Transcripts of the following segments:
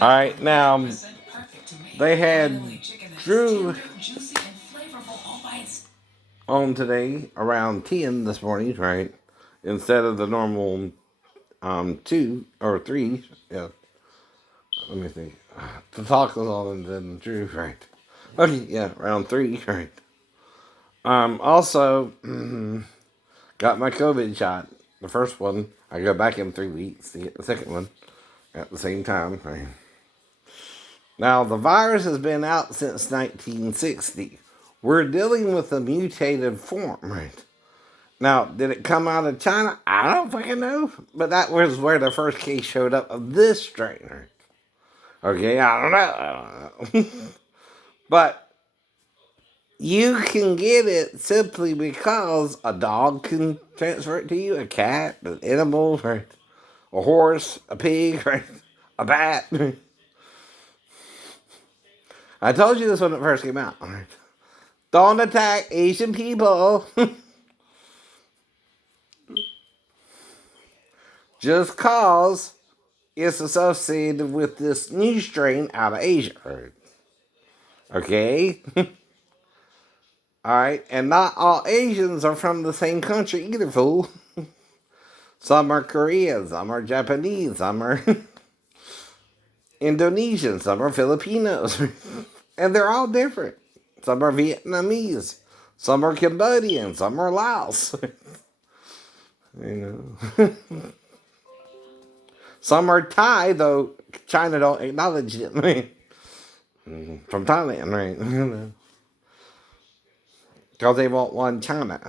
All right, now they had Drew on today around 10 this morning, right? Instead of the normal 2 or 3. Yeah, let me think. The talk was on and then Drew, right? Okay, yeah, around 3, right? Also, got my COVID shot. The first one, I go back in 3 weeks to get the second one at the same time, right? Now, the virus has been out since 1960. We're dealing with a mutated form, right? Now, did it come out of China? I don't fucking know. But that was where the first case showed up of this strain, right? Okay, I don't know. I don't know. But you can get it simply because a dog can transfer it to you, a cat, an animal, right? A horse, a pig, right? A bat. I told you this when it first came out, right? Don't attack Asian people. Just cause it's associated with this new strain out of Asia. Okay? Alright, and not all Asians are from the same country either, fool. Some are Korean, some are Japanese, some are Indonesian, some are Filipinos. And they're all different. Some are Vietnamese, some are Cambodian, some are Laos. You know. Some are Thai, though China don't acknowledge it. From Thailand, right? Because they want one China.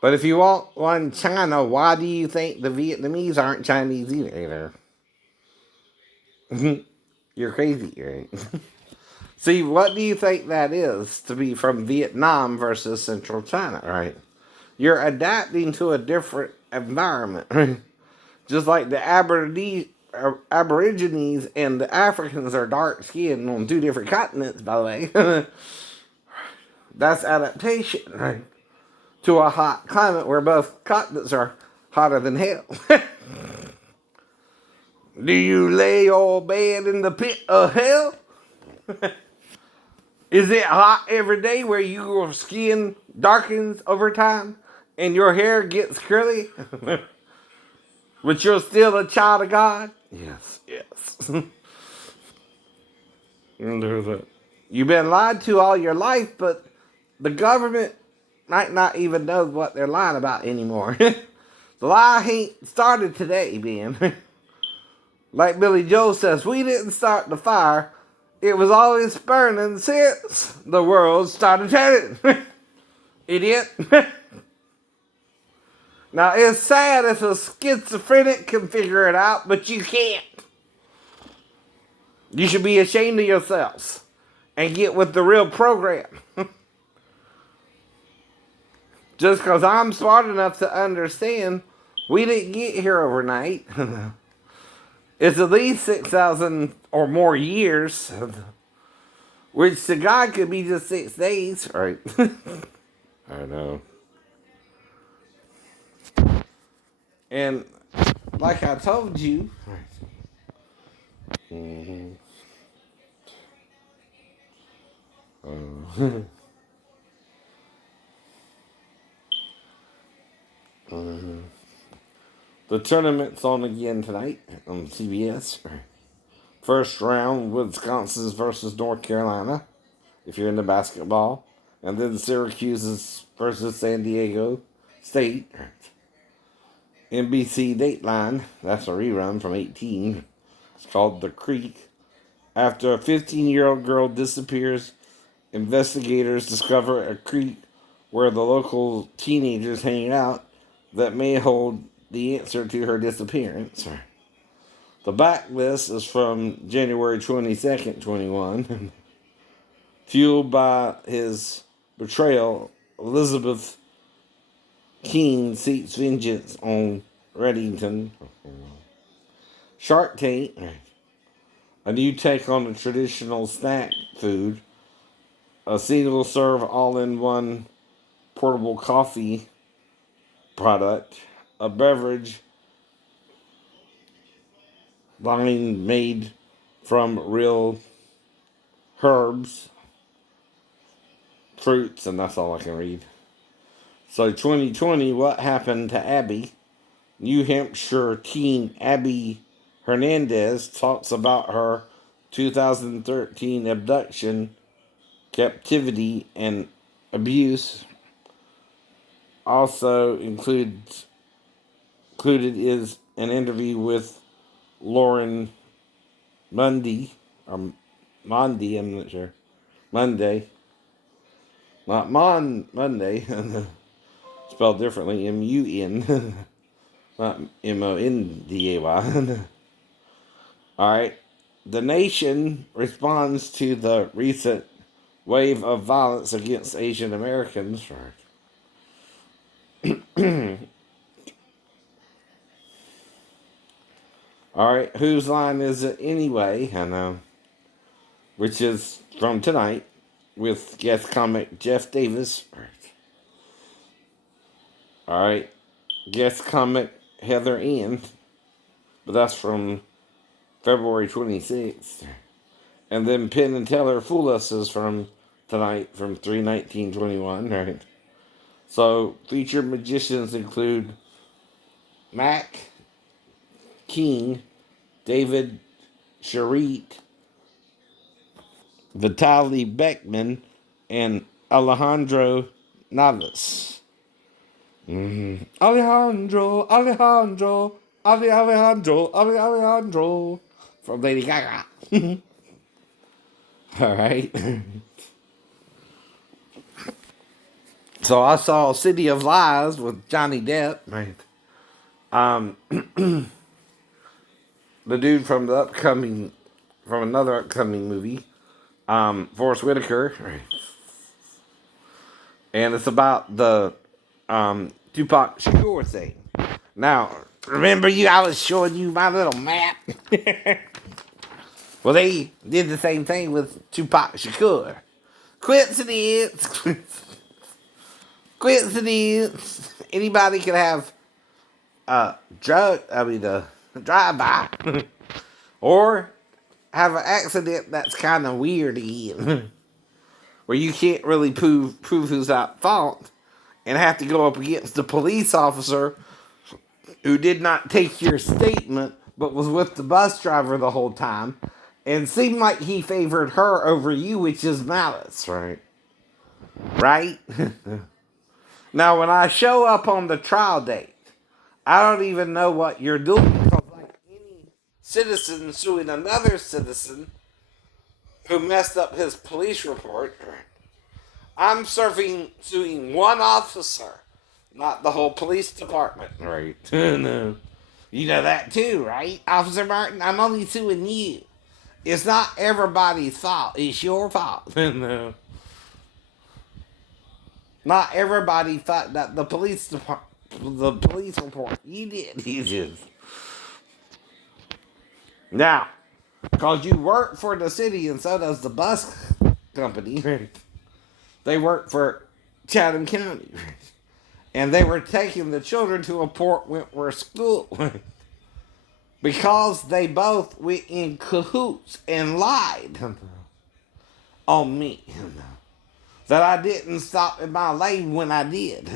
But if you want one China, why do you think the Vietnamese aren't Chinese either? You're crazy, right? See, what do you think that is to be from Vietnam versus Central China, right? You're adapting to a different environment, right? Just like the Aborigines and the Africans are dark skinned on 2 different continents, by the way. That's adaptation, right? To a hot climate where both continents are hotter than hell. Do you lay your bed in the pit of hell? Is it hot every day where your skin darkens over time and your hair gets curly? But you're still a child of God? Yes, yes. You've been lied to all your life, but the government might not even know what they're lying about anymore. The lie ain't started today, Ben. Like Billy Joel says, we didn't start the fire. It was always burning since the world started turning. Idiot. Now, it's sad if a schizophrenic can figure it out, but you can't. You should be ashamed of yourselves and get with the real program. Just because I'm smart enough to understand we didn't get here overnight. It's at least 6,000 or more years, which to God could be just 6 days, right? I know. And like I told you, mm-hmm. Mm-hmm. The tournament's on again tonight on CBS. First round, Wisconsin's versus North Carolina, if you're into basketball. And then Syracuse's versus San Diego State. NBC Dateline, that's a rerun from 18. It's called The Creek. After a 15-year-old girl disappears, investigators discover a creek where the local teenagers hang out that may hold the answer to her disappearance. The backlist is from January 22nd, 21. Fueled by his betrayal, Elizabeth Keene seeks vengeance on Reddington. Shark Tank, a new take on the traditional snack food. A single serve all-in-one portable coffee product. A beverage line made from real herbs, fruits, and that's all I can read. So 2020, what happened to Abby? New Hampshire teen Abby Hernandez talks about her 2013 abduction, captivity, and abuse. Also included is an interview with Lauren Mundy, or Monday, I'm not sure. Monday. Not Monday. Spelled differently, M-U-N. Not M-O-N-D-A-Y. Alright. The nation responds to the recent wave of violence against Asian Americans. Alright, whose line is it anyway? I know. Which is from tonight with guest comic Jeff Davis. Alright, guest comic Heather Ann. But that's from February 26th. And then Penn and Teller Fool Us is from tonight from 3/19/21, right? So featured magicians include Mac King, David Sharit, Vitaly Beckman, and Alejandro Navas. Alejandro from Lady Gaga. All right. So I saw City of Lies with Johnny Depp. Right. The dude from another upcoming movie, Forrest Whitaker. Right. And it's about the Tupac Shakur thing. Now, remember I was showing you my little map? Well, they did the same thing with Tupac Shakur. Coincidence. Coincidence. Anybody could have a drive-by. Or have an accident that's kind of weird again. Where you can't really prove who's at fault. And have to go up against the police officer who did not take your statement but was with the bus driver the whole time and seemed like he favored her over you, which is malice, right? Right? Now, when I show up on the trial date, I don't even know what you're doing because, like any citizen suing another citizen who messed up his police report, I'm suing one officer, not the whole police department, right? No. You know that too, right? Officer Martin, I'm only suing you. It's not everybody's fault. It's your fault. No. Not everybody thought that the police report. You did. You did. Now, because you work for the city and so does the bus company, they work for Chatham County. And they were taking the children to a Port Wentworth school. Because they both went in cahoots and lied on me. That I didn't stop in my lane when I did.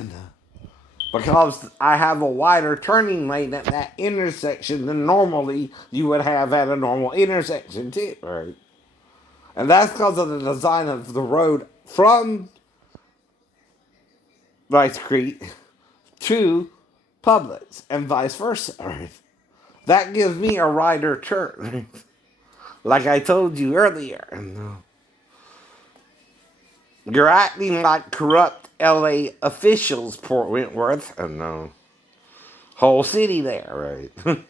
Because I have a wider turning lane at that intersection than normally you would have at a normal intersection too. Right. And that's because of the design of the road from Rice Creek to Publix and vice versa. Right. That gives me a wider turn. Like I told you earlier. You're acting like corrupt LA officials, Port Wentworth. Whole city there, right?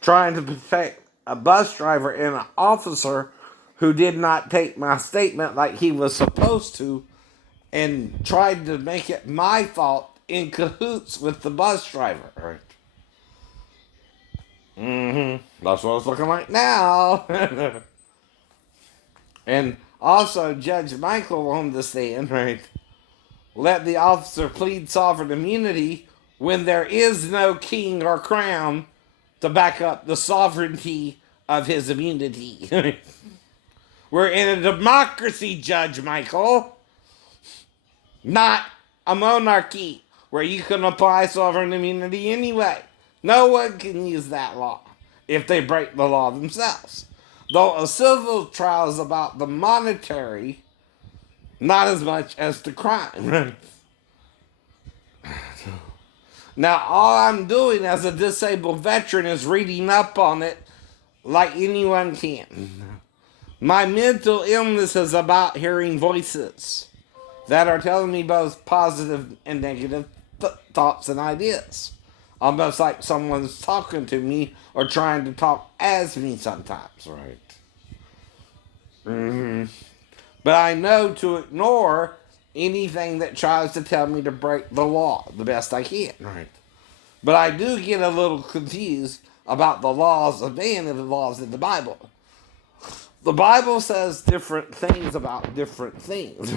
Trying to protect a bus driver and an officer who did not take my statement like he was supposed to and tried to make it my fault in cahoots with the bus driver, right? That's what it's looking like now. And also, Judge Michael on the stand, right? Let the officer plead sovereign immunity when there is no king or crown to back up the sovereignty of his immunity. We're in a democracy, Judge Michael, not a monarchy where you can apply sovereign immunity anyway. No one can use that law if they break the law themselves. Though a civil trial is about the monetary, not as much as the crime. Now, all I'm doing as a disabled veteran is reading up on it like anyone can. My mental illness is about hearing voices that are telling me both positive and negative thoughts and ideas. Almost like someone's talking to me or trying to talk as me sometimes, right? But I know to ignore anything that tries to tell me to break the law the best I can, right? But I do get a little confused about the laws of man and the laws in the Bible. The Bible says different things about different things.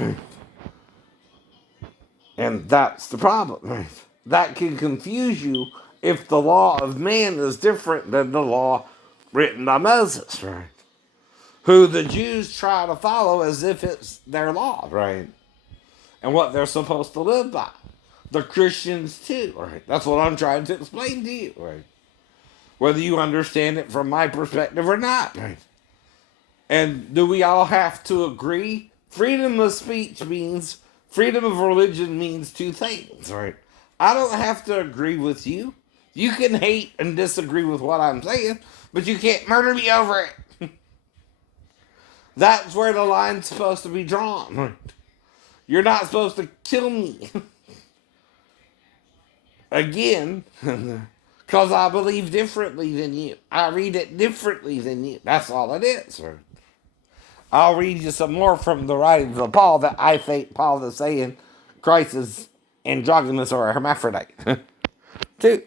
And that's the problem, right? That can confuse you if the law of man is different than the law written by Moses, right? Who the Jews try to follow as if it's their law, right? And what they're supposed to live by. The Christians too, right? That's what I'm trying to explain to you, right? Whether you understand it from my perspective or not, right? And do we all have to agree? Freedom of speech means, freedom of religion means two things, right? I don't have to agree with you. You can hate and disagree with what I'm saying, but you can't murder me over it. That's where the line's supposed to be drawn, right? You're not supposed to kill me. Again, because I believe differently than you. I read it differently than you. That's all it is, right? I'll read you some more from the writings of Paul that I think Paul is saying Christ is androgynous or a hermaphrodite. Too.